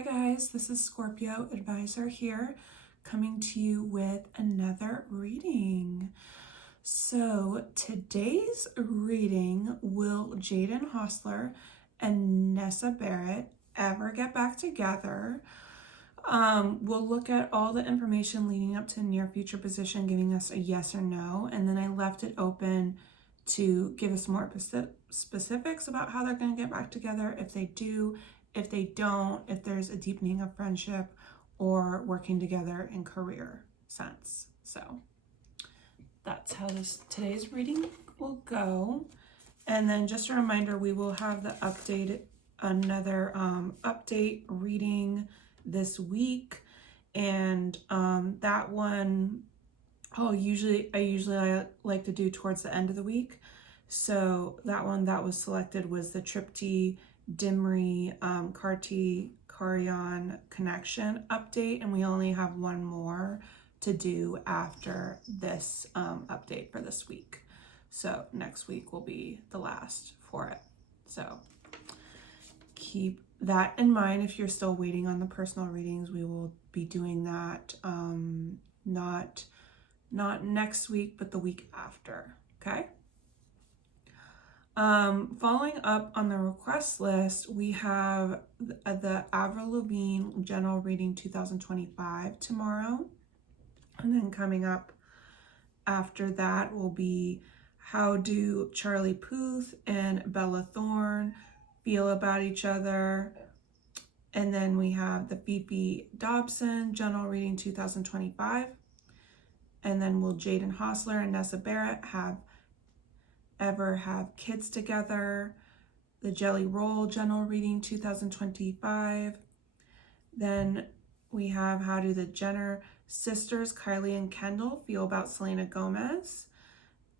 Hi guys, this is Scorpio Advisor here, coming to you with another reading. So today's reading, will Jaden Hossler and Nessa Barrett ever get back together? We'll look at all the information leading up to near future position, giving us a yes or no, and then I left it open to give us more specifics about how they're going to get back together, if they do, if they don't, if there's a deepening of friendship or working together in career sense. So that's how today's reading will go. And then just a reminder, we will have the another update reading this week, and that one, I usually like to do towards the end of the week. So that one that was selected was the Tripty Dimri Carti Carion connection update, and we only have one more to do after this update for this week. So next week will be the last for it. So keep that in mind if you're still waiting on the personal readings. We will be doing that not next week, but the week after, okay? Following up on the request list, we have the Avril Lavigne General Reading 2025 tomorrow. And then coming up after that will be how do Charlie Puth and Bella Thorne feel about each other. And then we have the Fifi Dobson General Reading 2025. And then will Jaden Hossler and Nessa Barrett ever have kids together? The Jelly Roll General Reading 2025. Then we have how do the Jenner sisters, Kylie and Kendall, feel about Selena Gomez?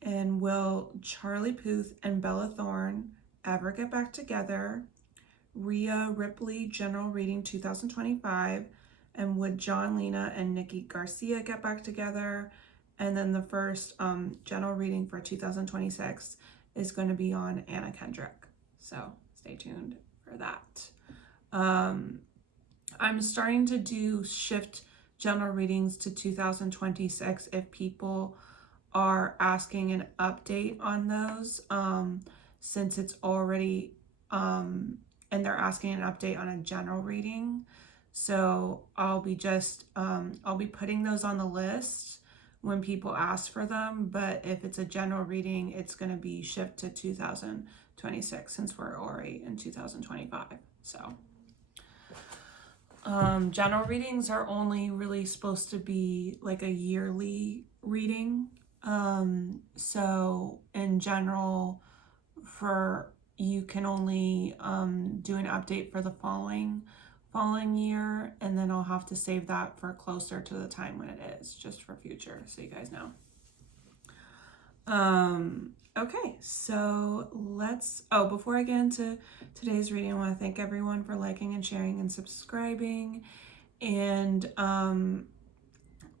And will Charlie Puth and Bella Thorne ever get back together? Rhea Ripley General Reading 2025. And would John Lena and Nikki Garcia get back together? And then the first general reading for 2026 is going to be on Anna Kendrick. So stay tuned for that. I'm starting to do shift general readings to 2026 if people are asking an update on those, since it's already, and they're asking an update on a general reading. So I'll be putting those on the list when people ask for them, but if it's a general reading, it's going to be shipped to 2026 since we're already in 2025. So general readings are only really supposed to be like a yearly reading. So in general, you can only do an update for the following year, and then I'll have to save that for closer to the time when it is, just for future, so you guys know. Okay, so before I get into today's reading, I want to thank everyone for liking and sharing and subscribing, and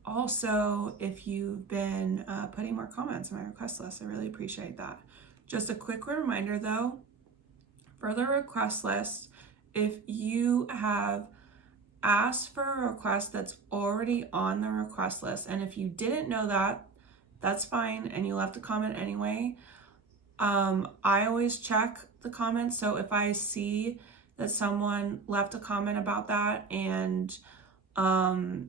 also if you've been putting more comments on my request list, I really appreciate that. Just a quick reminder though, for the request list, if you have asked for a request that's already on the request list, and if you didn't know that, that's fine, and you left a comment anyway, I always check the comments. So if I see that someone left a comment about that and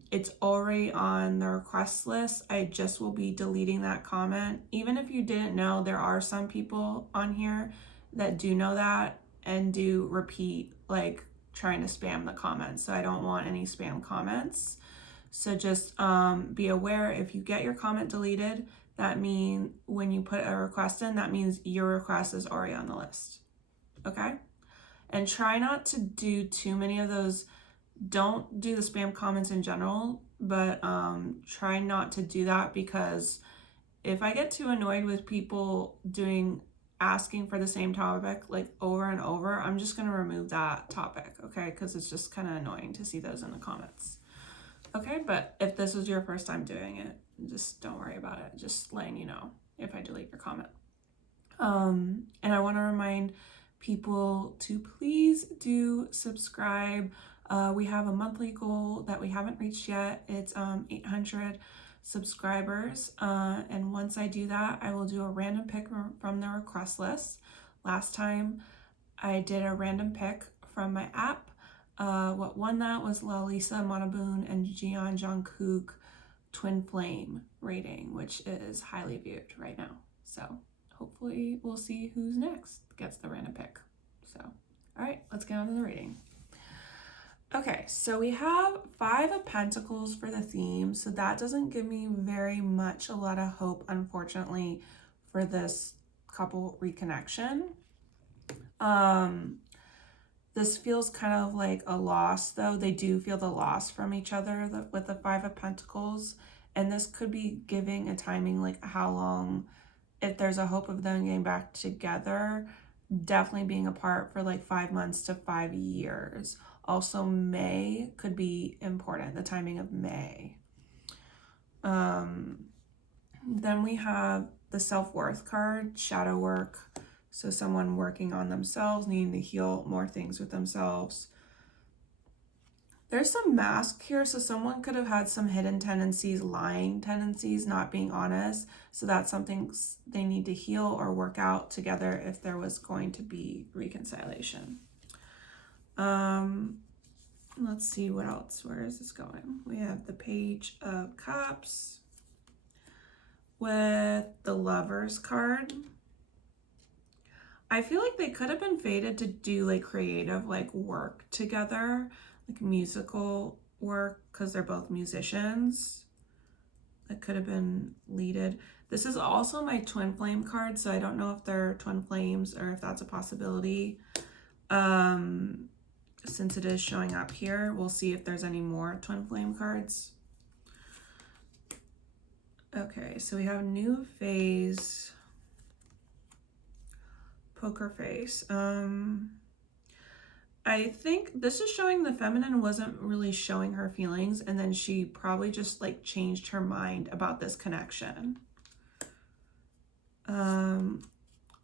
it's already on the request list, I just will be deleting that comment. Even if you didn't know, there are some people on here that do know that and do repeat, like trying to spam the comments. So I don't want any spam comments. So just be aware, if you get your comment deleted, that means when you put a request in, that means your request is already on the list. Okay? And try not to do too many of those. Don't do the spam comments in general, but try not to do that, because if I get too annoyed with people asking for the same topic like over and over, I'm just going to remove that topic, okay? Because it's just kind of annoying to see those in the comments. Okay, but if this is your first time doing it, just don't worry about it. Just letting you know if I delete your comment. And I want to remind people to please do subscribe. We have a monthly goal that we haven't reached yet. It's 800 subscribers. And once I do that, I will do a random pick from the request list. Last time I did a random pick from my app. What won that was Lalisa Monaboon and Jian Jungkook Twin Flame rating, which is highly viewed right now. So hopefully we'll see who's next gets the random pick. So, all right, let's get on to the rating. Okay, so we have 5 of Pentacles for the theme, so that doesn't give me a lot of hope, unfortunately, for this couple reconnection. This feels kind of like a loss, though. They do feel the loss from each other with the 5 of Pentacles, and this could be giving a timing, like how long, if there's a hope of them getting back together, definitely being apart for like 5 months to 5 years. Also, May could be important, the timing of May. Then we have the self-worth card, shadow work. So someone working on themselves, needing to heal more things with themselves. There's some mask here, so someone could have had some hidden tendencies, lying tendencies, not being honest. So that's something they need to heal or work out together if there was going to be reconciliation. Let's see what else. Where is this going? We have the Page of Cups with the Lovers card. I feel like they could have been fated to do like creative like work together, like musical work, because they're both musicians. That could have been leaded. This is also my twin flame card, so I don't know if they're twin flames or if that's a possibility. Since it is showing up here, we'll see if there's any more twin flame cards. Okay, so we have new phase, poker face. I think this is showing the feminine wasn't really showing her feelings, and then she probably just like changed her mind about this connection.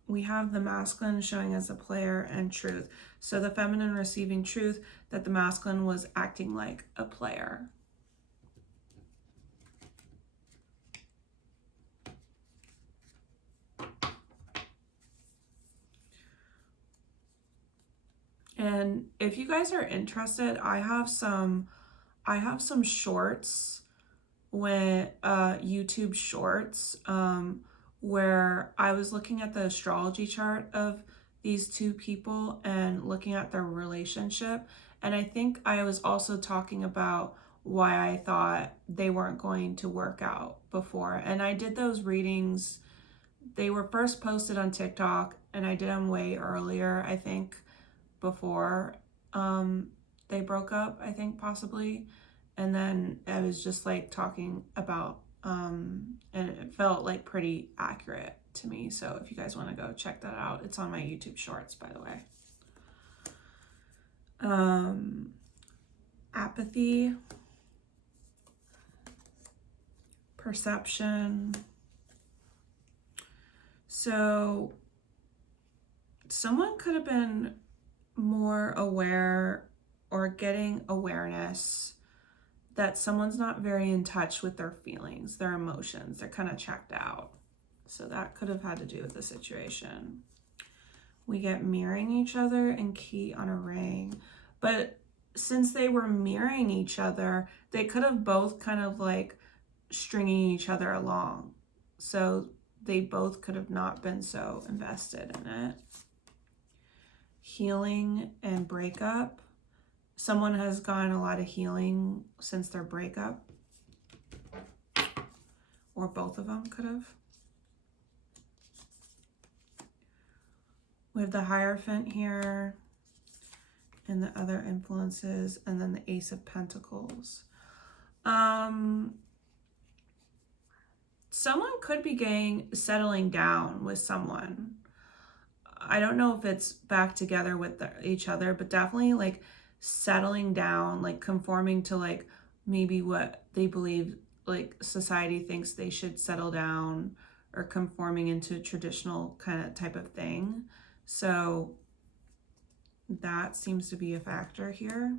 We have the masculine showing as a player and truth. So the feminine receiving truth that the masculine was acting like a player. And if you guys are interested, I have some shorts with YouTube shorts where I was looking at the astrology chart of these two people and looking at their relationship. And I think I was also talking about why I thought they weren't going to work out before. And I did those readings. They were first posted on TikTok, and I did them way earlier, I think, before they broke up, I think possibly. And then I was just like talking about and it felt like pretty accurate to me. So if you guys want to go check that out, it's on my YouTube shorts, by the way. Apathy, perception. So someone could have been more aware or getting awareness that someone's not very in touch with their feelings, their emotions. They're kind of checked out. So that could have had to do with the situation. We get mirroring each other and key on a ring. But since they were mirroring each other, they could have both kind of like stringing each other along. So they both could have not been so invested in it. Healing and breakup. Someone has gotten a lot of healing since their breakup. Or both of them could have. We have the Hierophant here. And the other influences. And then the Ace of Pentacles. Someone could be settling down with someone. I don't know if it's back together with each other, but definitely like settling down, like conforming to like maybe what they believe like society thinks they should settle down, or conforming into a traditional kind of type of thing. So that seems to be a factor here.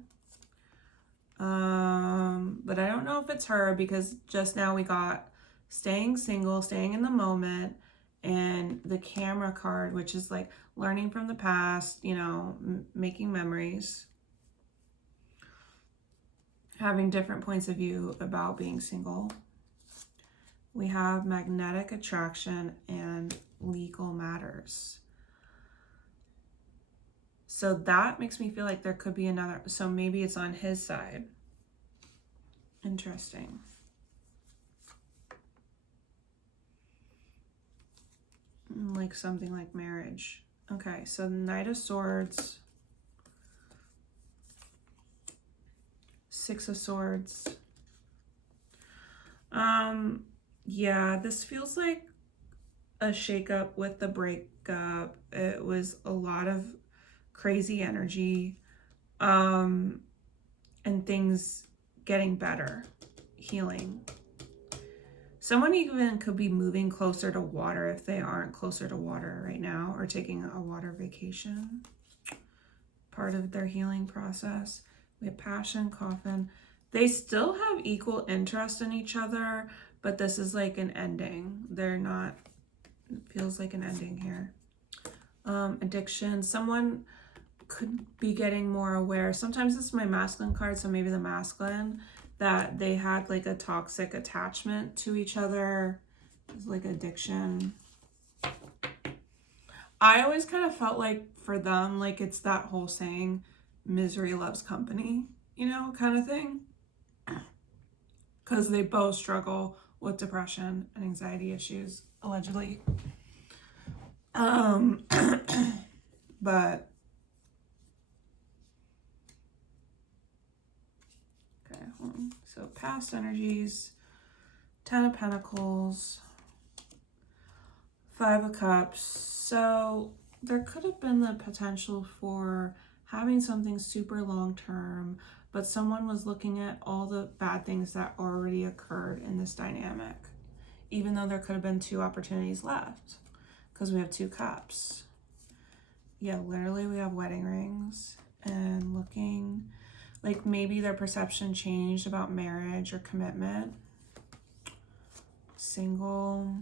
But I don't know if it's her, because just now we got staying single, staying in the moment, and the camera card, which is like learning from the past, you know, making memories, having different points of view about being single. We have magnetic attraction and legal matters. So that makes me feel like there could be another, so maybe it's on his side. Interesting. Like something like marriage. Okay, so Knight of Swords, Six of Swords. Yeah, this feels like a shakeup with the breakup. It was a lot of crazy energy, and things getting better, healing. Someone even could be moving closer to water if they aren't closer to water right now, or taking a water vacation. Part of their healing process. We have passion, coffin. They still have equal interest in each other, but this is like an ending. They're not, it feels like an ending here. Addiction. Someone could be getting more aware. Sometimes it's my masculine card, so maybe the masculine, that they had like a toxic attachment to each other. It's like addiction. I always kind of felt like for them, like it's that whole saying, misery loves company, you know, kind of thing. Because they both struggle with depression and anxiety issues, allegedly. But okay, hold on. So past energies, 10 of Pentacles, 5 of Cups. So there could have been the potential for having something super long term, but someone was looking at all the bad things that already occurred in this dynamic, even though there could have been 2 opportunities left, because we have 2 cups. Yeah, literally we have wedding rings, and looking like maybe their perception changed about marriage or commitment. Single.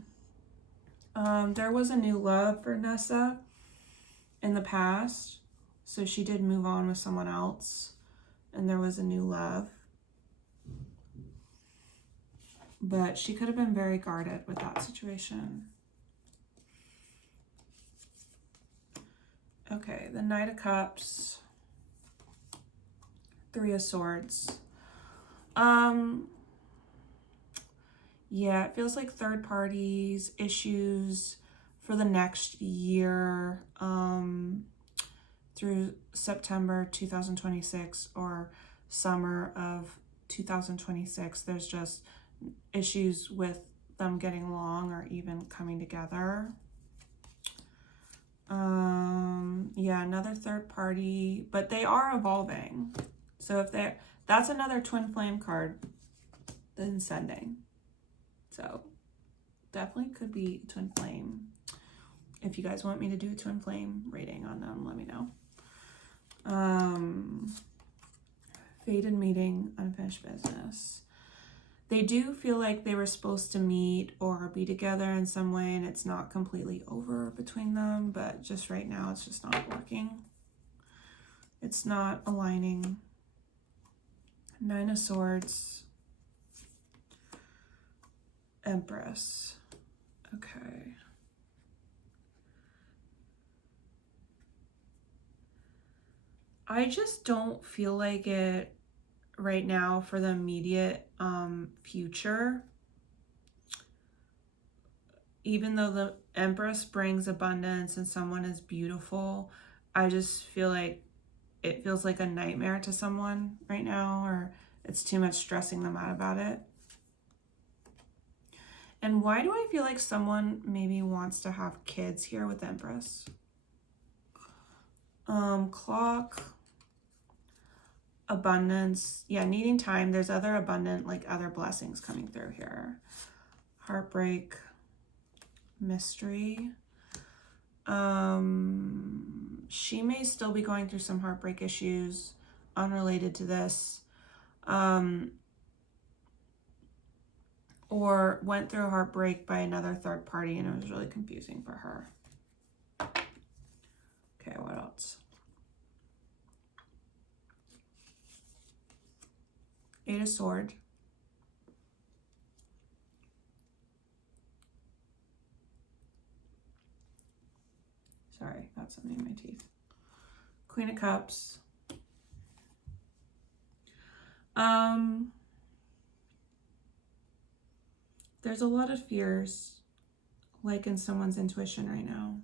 There was a new love for Nessa in the past, so she did move on with someone else, and there was a new love. But she could have been very guarded with that situation. Okay, the Knight of Cups, 3 of Swords. Yeah, it feels like third parties, issues for the next year, through September 2026 or summer of 2026. There's just issues with them getting along or even coming together. Yeah, another third party, but they are evolving. So if that's another twin flame card then sending. So definitely could be twin flame. If you guys want me to do a twin flame reading on them, let me know. Fated meeting, unfinished business. They do feel like they were supposed to meet or be together in some way, and it's not completely over between them, but just right now it's just not working. It's not aligning. 9 of Swords. Empress. Okay. I just don't feel like it right now for the immediate future. Even though the Empress brings abundance and someone is beautiful, I just feel like it feels like a nightmare to someone right now, or it's too much stressing them out about it. And why do I feel like someone maybe wants to have kids here with Empress? Clock. Abundance. Yeah, needing time. There's other abundant, like other blessings coming through here. Heartbreak. Mystery. She may still be going through some heartbreak issues unrelated to this. or went through a heartbreak by another third party and it was really confusing for her. Okay, what else? Eight of Swords. Sorry, got something in my teeth. Queen of Cups. There's a lot of fears, like in someone's intuition right now.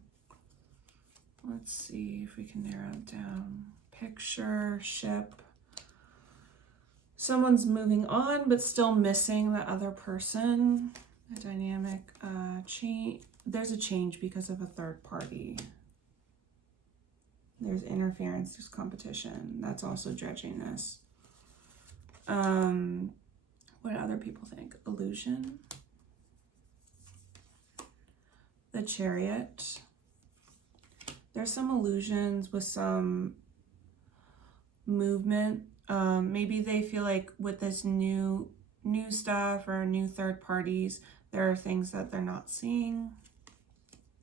Let's see if we can narrow it down. Picture, ship. Someone's moving on, but still missing the other person. A dynamic change. There's a change because of a third party. There's interference, there's competition. That's also judging this. What do other people think? Illusion. The Chariot. There's some illusions with some movement. Maybe they feel like with this new stuff or new third parties, there are things that they're not seeing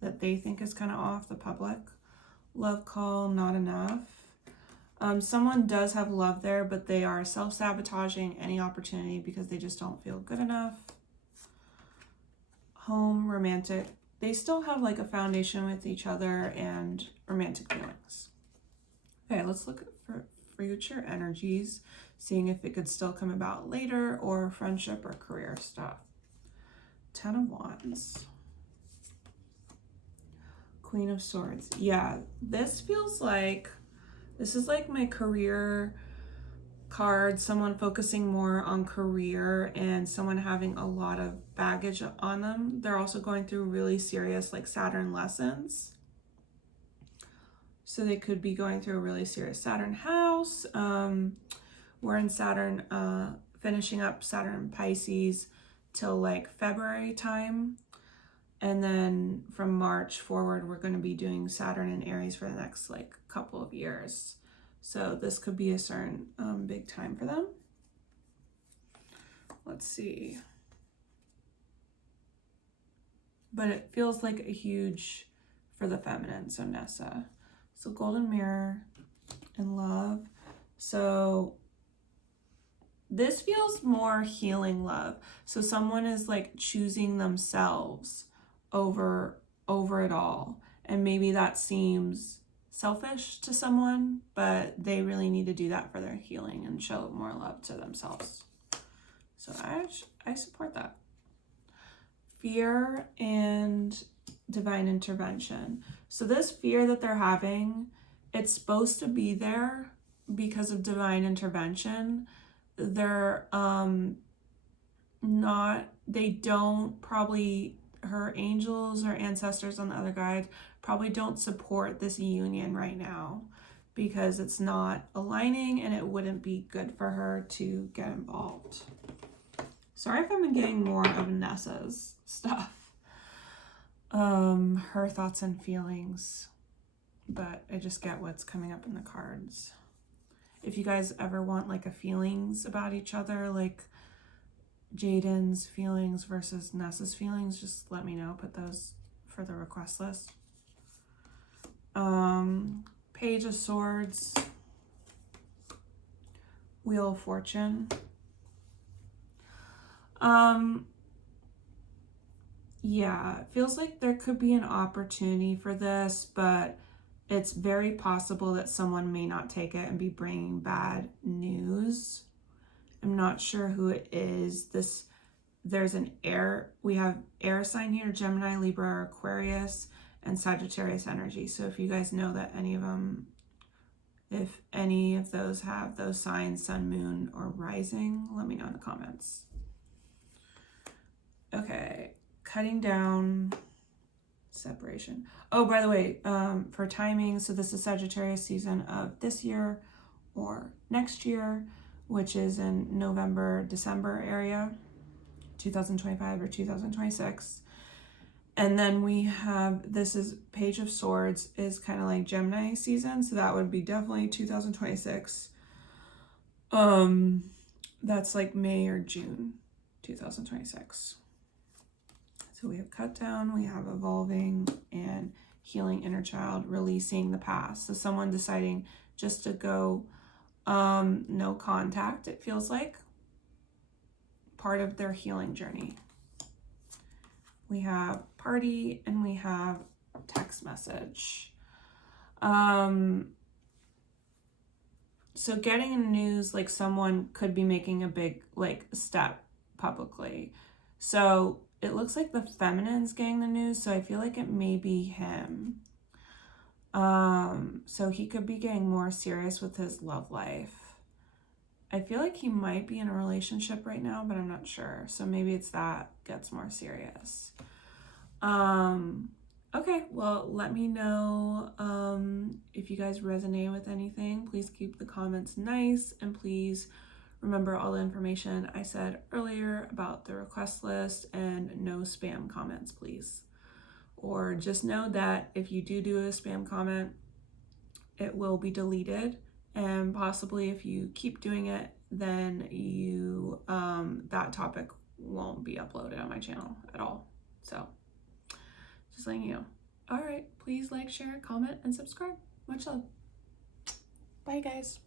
that they think is kind of off the public. Love call, not enough. Someone does have love there, but they are self-sabotaging any opportunity because they just don't feel good enough. Home, romantic. They still have like a foundation with each other and romantic feelings. Okay, let's look for future energies, seeing if it could still come about later or friendship or career stuff. 10 of Wands. Queen of Swords. Yeah, this feels like, this is like my career card, someone focusing more on career and someone having a lot of baggage on them. They're also going through really serious like Saturn lessons. So they could be going through a really serious Saturn house. We're in Saturn, finishing up Saturn Pisces till like February time. And then from March forward, we're going to be doing Saturn and Aries for the next like couple of years. So this could be a certain big time for them. Let's see. But it feels like a huge for the feminine, so Nessa. So Golden Mirror and love. So this feels more healing love. So someone is like choosing themselves over it all. And maybe that seems selfish to someone, but they really need to do that for their healing and show more love to themselves. So I support that. Fear and divine intervention. So this fear that they're having, it's supposed to be there because of divine intervention. They're her angels or ancestors on the other guide probably don't support this union right now because it's not aligning and it wouldn't be good for her to get involved. Sorry if I've been getting more of Nessa's stuff. Her thoughts and feelings, but I just get what's coming up in the cards. If you guys ever want like a feelings about each other, like Jaden's feelings versus Nessa's feelings, just let me know. Put those for the request list. Page of Swords, Wheel of Fortune. Yeah, it feels like there could be an opportunity for this, but it's very possible that someone may not take it and be bringing bad news. I'm not sure who it is. There's an air, we have air sign here, Gemini, Libra, Aquarius, and Sagittarius energy. So if you guys know that any of them, if any of those have those signs, sun, moon, or rising, let me know in the comments. Okay, cutting down, separation. Oh, by the way, for timing, so this is Sagittarius season of this year or next year, which is in November, December area, 2025 or 2026. And then we have, this is Page of Swords is kind of like Gemini season. So that would be definitely 2026. that's like May or June 2026. So we have cut down, we have evolving, and healing inner child, releasing the past. So someone deciding just to go no contact, it feels like part of their healing journey. We have party and we have text message. So getting in the news, like someone could be making a big like step publicly. So it looks like the feminine's getting the news, so I feel like it may be him. So he could be getting more serious with his love life. I feel like he might be in a relationship right now, but I'm not sure. So maybe it's that gets more serious. Okay, well, let me know if you guys resonate with anything. Please keep the comments nice, and please remember all the information I said earlier about the request list, and no spam comments, please. Or just know that if you do a spam comment, it will be deleted, and possibly if you keep doing it, then you that topic won't be uploaded on my channel at all. So just letting you know. All right, please like, share, comment, and subscribe. Much love. Bye, guys.